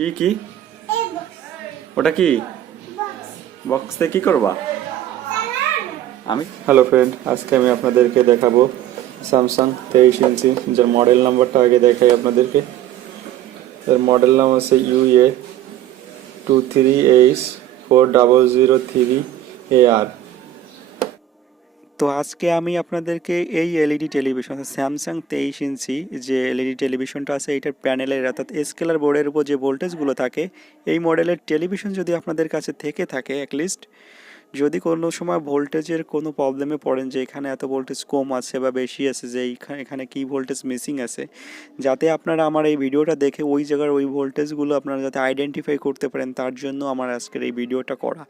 কি কি ওটা কি বক্সে কি করবা আমি হ্যালো ফ্রেন্ড আজকে আমি আপনাদেরকে দেখাবো স্যামসাং তেইশ ইঞ্চি যার মডেল নাম্বারটা আগে দেখাই আপনাদেরকে এর মডেল নাম আছে UA two three H four double zero three A আর তো আজকে আমি আপনাদেরকে এই এলইডি টেলিভিশন স্যামসাং তেইশ ইঞ্চি যে এলইডি টেলিভিশনটা আছে এইটার প্যানেলের অর্থাৎ স্কেলার বোর্ডের উপর যে ভোল্টেজগুলো থাকে এই মডেলের টেলিভিশন যদি আপনাদের কাছে থেকে থাকে অ্যাটলিস্ট যদি কোনো সময় ভোল্টেজের কোনো প্রবলেমে পড়েন যে এখানে এত ভোল্টেজ কম আছে বা বেশি আছে যে এইখানে এখানে কী ভোল্টেজ মিসিং আছে যাতে আপনারা আমার এই ভিডিওটা দেখে ওই জায়গার ওই ভোল্টেজগুলো আপনারা যাতে আইডেন্টিফাই করতে পারেন তার জন্য আমার আজকের এই ভিডিওটা করা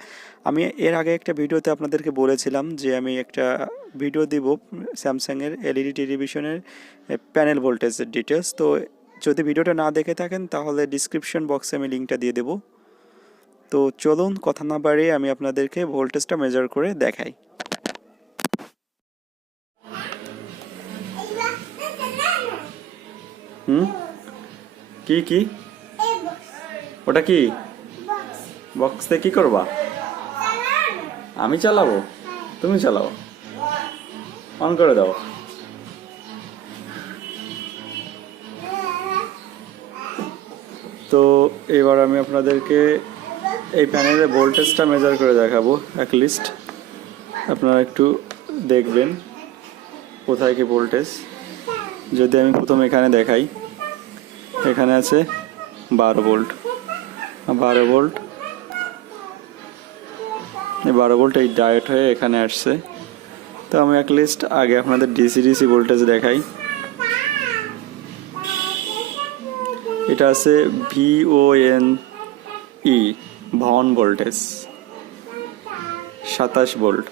আমি এর আগে একটা ভিডিওতে আপনাদেরকে বলেছিলাম যে আমি একটা ভিডিও দিব স্যামসাংয়ের এলইডি e টেলিভিশনের প্যানেল ভোল্টেজের ডিটেলস তো যদি ভিডিওটা না দেখে থাকেন তাহলে ডিসক্রিপশন বক্সে আমি লিঙ্কটা দিয়ে দেবো তো চলুন কথা না বাড়িয়ে আমি আপনাদেরকে ভোল্টেজটা মেজার করে দেখাই হুম কি কি ওটা কি বক্সে কি করবা আমি চালাবো তুমি চালাও অন করে দাও তো এবার আমি আপনাদেরকে এই প্যানেলের ভোল্টেজটা মেজার করে দেখাবো এক লিস্ট আপনারা একটু দেখবেন কোথায় কি ভোল্টেজ যদি আমি প্রথম এখানে দেখাই এখানে আছে বারো ভোল্ট বারো ভোল্ট এই বারো ভোল্ট এই ডায়েট হয়ে এখানে আসছে তো আমি লিস্ট আগে আপনাদের ডিসি ডিসি ভোল্টেজ দেখাই এটা আছে ভিওএন ই ভন ভোল্টেজ সাতাশ volt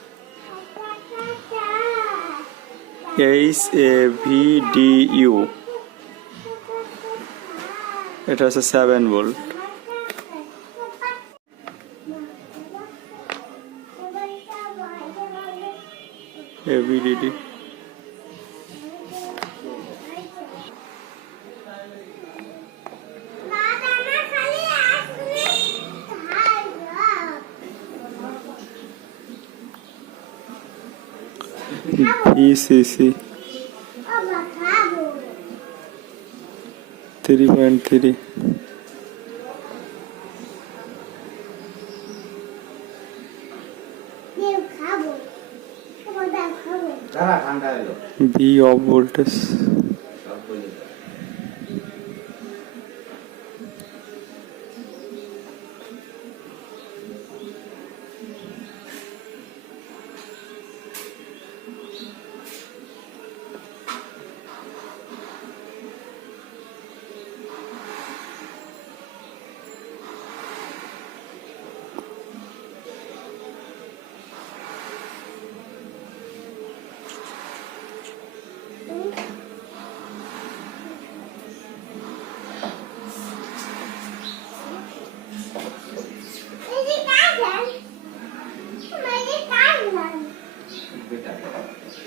H A V D U এটা হচ্ছে seven volt AVDD ECC 3.3. B of voltage. Thank you.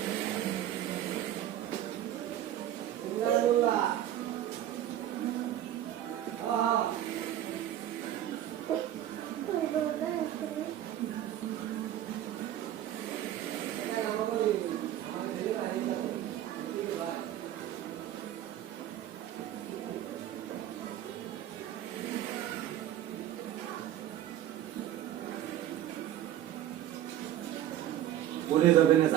पूरे जबे ने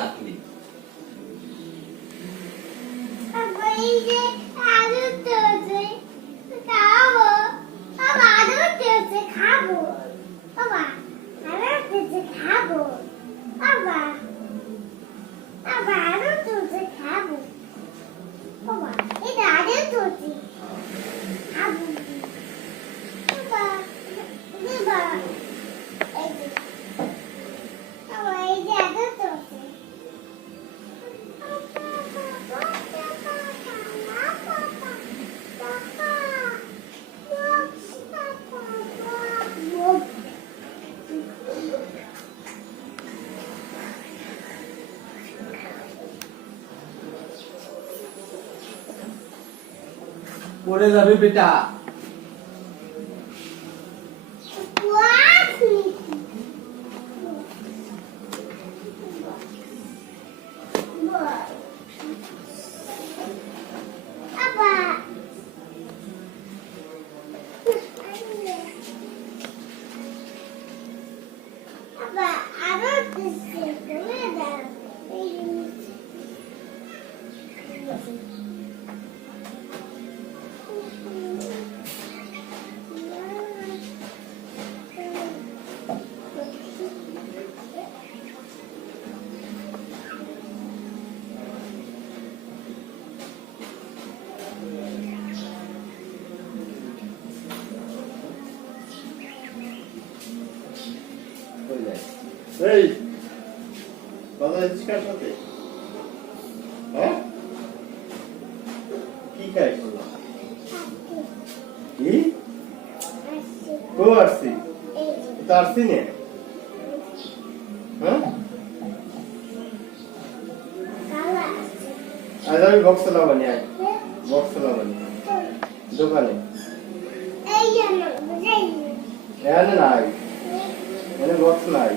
बोले रवि बेटा এই বাজার কার সাথে হ্যাঁ কি খাই আসছি তো আসছি নে হ্যাঁ আমি বক্স লাগানি আয় বক্স লাগানি দোকানে এই না না বক্স লাগাই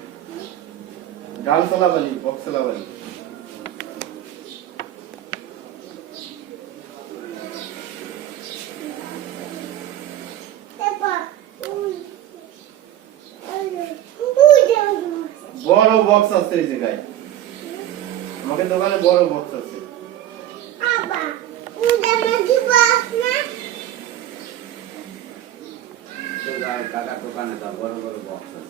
ডালতলা বালি বক্সলা বালি বড় বক্স আছে এই জায়গায় আমাকে দোকানে বড় বক্স আছে দাদা দোকানে বড় বড় বক্স আছে